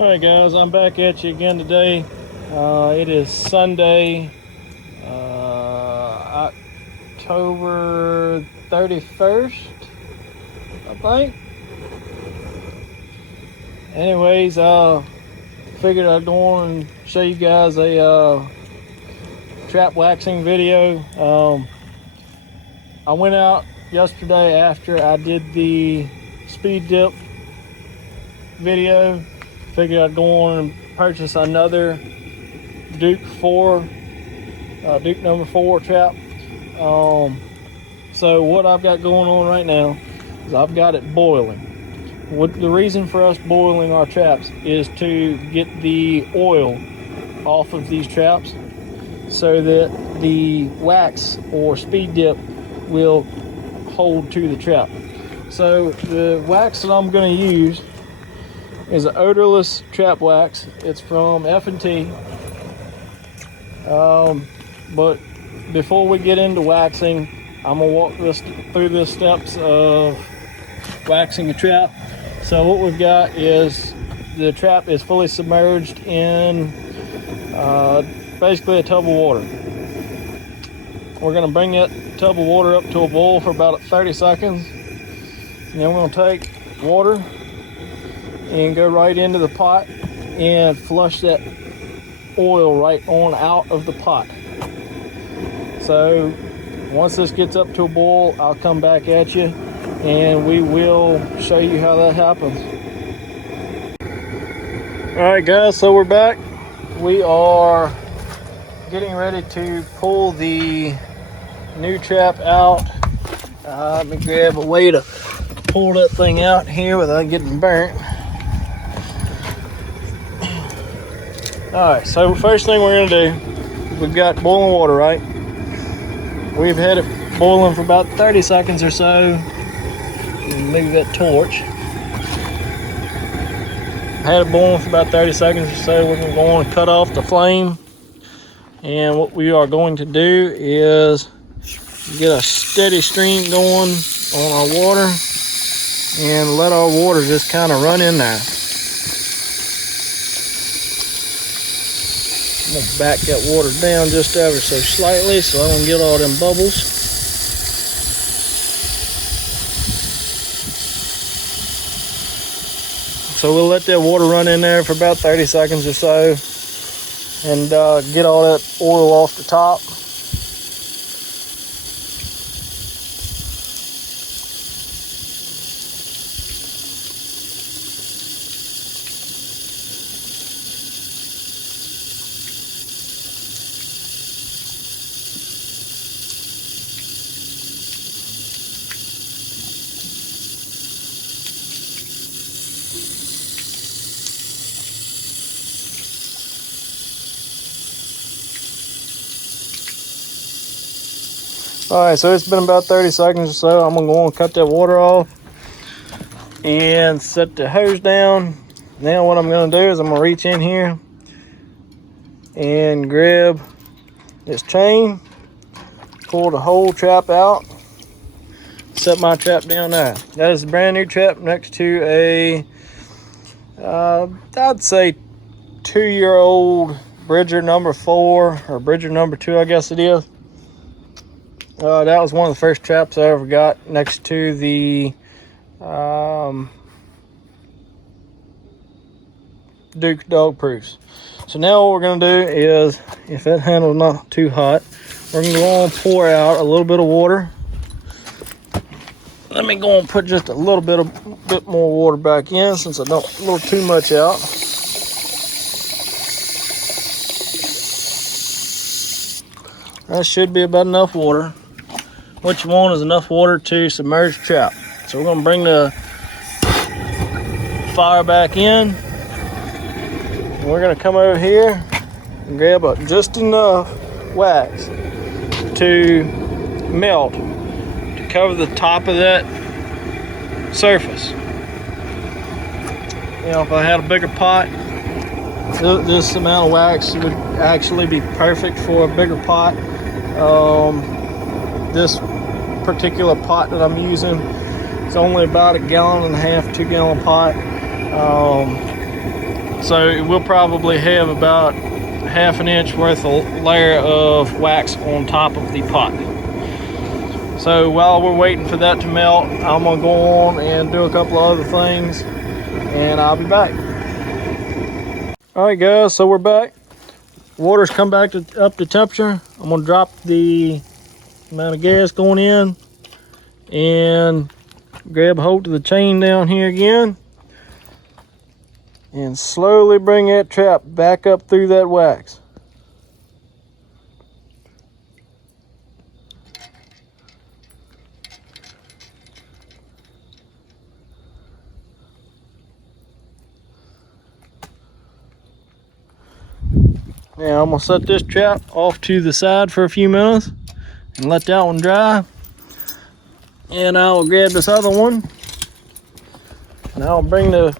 Alright guys, I'm back at you again today. It is Sunday, October 31st, I think. Anyways, figured I'd go on and show you guys a trap waxing video. I went out yesterday after I did the speed dip video. Figured I'd go on and purchase another Duke number 4 trap. So what I've got going on right now is I've got it boiling. The reason for us boiling our traps is to get the oil off of these traps so that the wax or speed dip will hold to the trap. So the wax that I'm going to use is an odorless trap wax. It's from F&T. But before we get into waxing, I'm gonna walk through the steps of waxing a trap. So what we've got is the trap is fully submerged in basically a tub of water. We're gonna bring that tub of water up to a boil for about 30 seconds. And then we're gonna take water and go right into the pot and flush that oil right on out of the pot. So once this gets up to a boil, I'll come back at you and we will show you how that happens. Alright guys, so we're back. We are getting ready to pull the new trap out. Let me grab a way to pull that thing out here without getting burnt. Alright, so first thing we're going to do, we've got boiling water, right? We've had it boiling for about 30 seconds or so. Move that torch. Had it boiling for about 30 seconds or so. We're going to go on and cut off the flame. And what we are going to do is get a steady stream going on our water and let our water just kind of run in there. I'm gonna back that water down just ever so slightly so I don't get all them bubbles. So we'll let that water run in there for about 30 seconds or so and get all that oil off the top. Alright, so it's been about 30 seconds or so. I'm going to go and cut that water off and set the hose down. Now what I'm going to do is I'm going to reach in here and grab this chain, pull the whole trap out, set my trap down there. That is a brand new trap next to a, I'd say 2-year-old Bridger number 4 or Bridger number 2, I guess it is. That was one of the first traps I ever got next to the Duke Dog Proofs. So now what we're going to do is, if that handle's not too hot, we're going to go and pour out a little bit of water. Let me go and put just a little bit more water back in since I don't a little too much out. That should be about enough water. What you want is enough water to submerge the trap. So we're going to bring the fire back in. And we're going to come over here and grab just enough wax to melt to cover the top of that surface. You know, if I had a bigger pot, this amount of wax would actually be perfect for a bigger pot. This particular pot that I'm using is only about 1.5 gallon, 2-gallon pot. So we'll probably have about ½ inch worth of layer of wax on top of the pot. So while we're waiting for that to melt, I'm gonna go on and do a couple of other things, and I'll be back. All right, guys, so we're back. Water's come back up to temperature. I'm gonna drop the amount of gas going in and grab a hold of the chain down here again and slowly bring that trap back up through that wax. Now I'm gonna set this trap off to the side for a few minutes and let that one dry. And I'll grab this other one and I'll bring the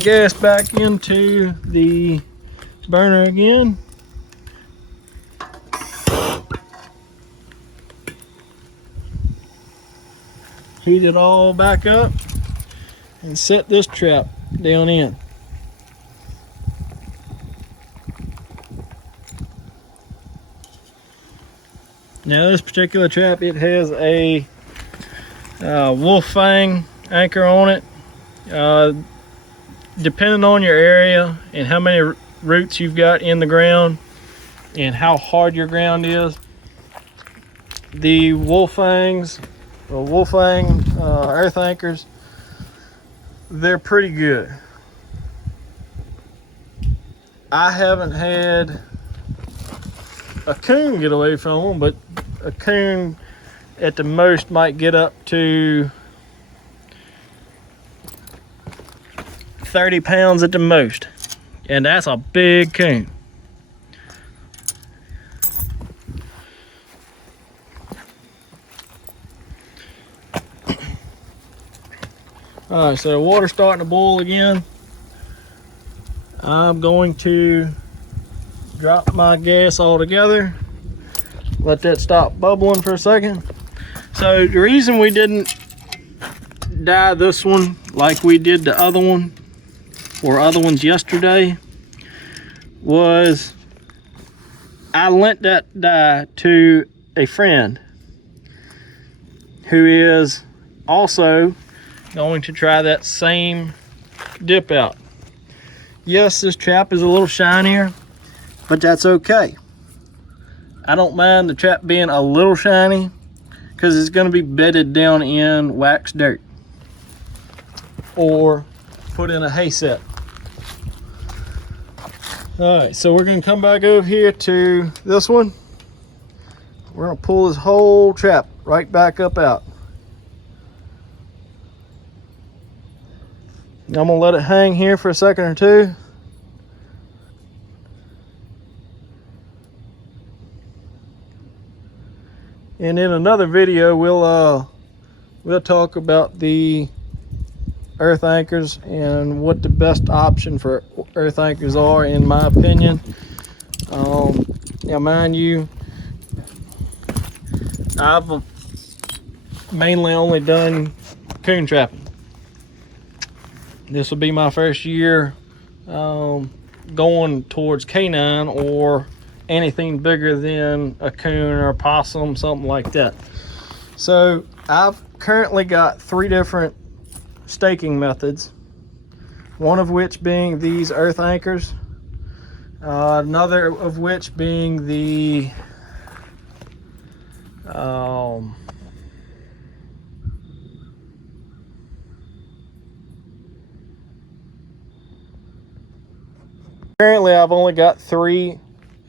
gas back into the burner again. Heat it all back up and set this trap down in. Now this particular trap, it has a wolf fang anchor on it. Depending on your area and how many roots you've got in the ground and how hard your ground is, the wolf fangs or wolf fang earth anchors, they're pretty good. I haven't had a coon get away from them, but a coon at the most might get up to 30 pounds at the most, and that's a big coon. All right, so the water's starting to boil again. I'm going to drop my gas altogether, let that stop bubbling for a second. So the reason we didn't dye this one like we did the other one or other ones yesterday was I lent that dye to a friend who is also going to try that same dip out. Yes, this trap is a little shinier, but that's okay. I don't mind the trap being a little shiny because it's going to be bedded down in wax dirt or put in a hay set. All right, so we're going to come back over here to this one. We're going to pull this whole trap right back up out. I'm going to let it hang here for a second or two. And in another video, we'll talk about the earth anchors and what the best option for earth anchors are, in my opinion. Now, mind you, I've mainly only done coon trapping. This will be my first year going towards canine or anything bigger than a coon or a possum, something like that. So I've currently got 3 different staking methods, one of which being these earth anchors, another of which being the currently I've only got 3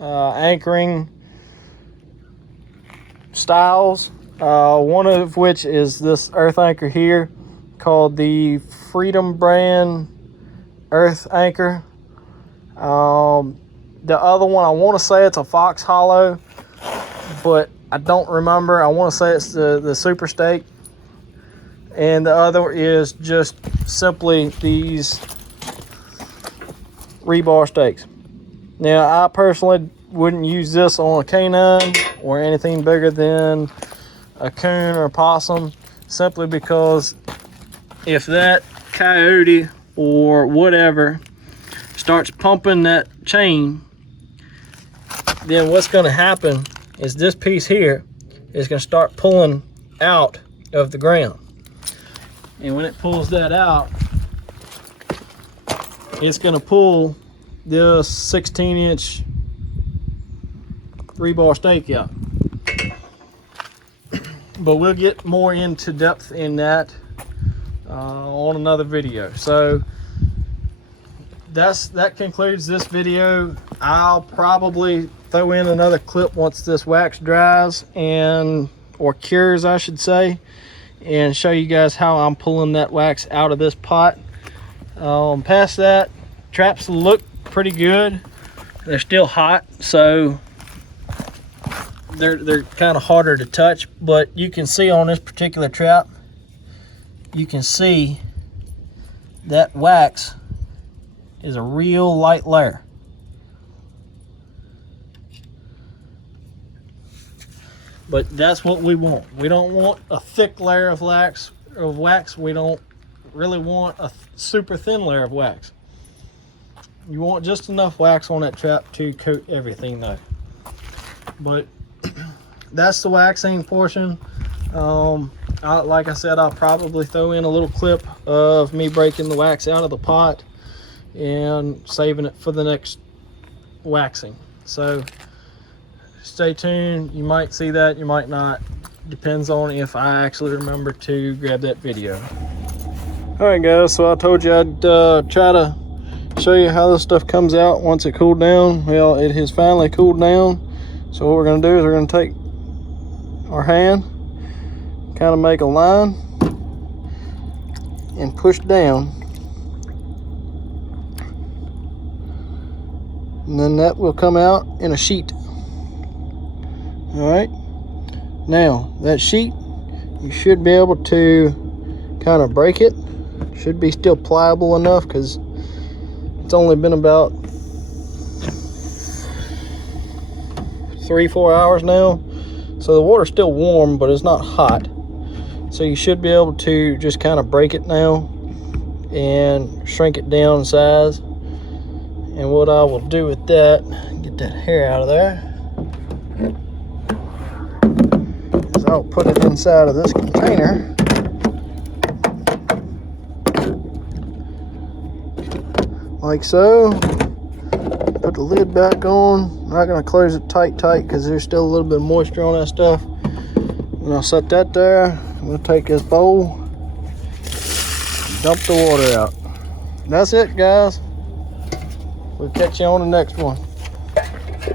anchoring styles, one of which is this earth anchor here called the Freedom brand earth anchor. The other one, I want to say it's a Fox Hollow, but I don't remember. I want to say it's the Super Stake, and the other is just simply these rebar stakes. Now, I personally wouldn't use this on a canine or anything bigger than a coon or a possum, simply because if that coyote or whatever starts pumping that chain, then what's going to happen is this piece here is going to start pulling out of the ground. And when it pulls that out, it's going to pull this 16-inch rebar stake out. But we'll get more into depth in that on another video. So that concludes this video. I'll probably throw in another clip once this wax dries or cures, I should say, and show you guys how I'm pulling that wax out of this pot. Past that, traps look pretty good. They're still hot, so they're kind of harder to touch, but you can see on this particular trap, you can see that wax is a real light layer. But that's what we want. We don't want a thick layer of wax. We don't really want a super thin layer of wax. You want just enough wax on that trap to coat everything though. But that's the waxing portion. Like I said, I'll probably throw in a little clip of me breaking the wax out of the pot and saving it for the next waxing. So stay tuned. You might see that, you might not. Depends on if I actually remember to grab that video. All right guys, so I told you I'd try to show you how this stuff comes out once it cooled down. Well, it has finally cooled down. So what we're gonna do is we're gonna take our hand, kind of make a line and push down, and then that will come out in a sheet. All right, now that sheet, you should be able to kind of break it. Should be still pliable enough because it's only been about 3-4 hours now, so the water's still warm, but it's not hot. So you should be able to just kind of break it now and shrink it down in size. And what I will do with that, get that hair out of there, is I'll put it inside of this container. Like so. Put the lid back on. I'm not going to close it tight because there's still a little bit of moisture on that stuff. And I'll set that there. I'm going to take this bowl, dump the water out. That's it, guys. We'll catch you on the next one.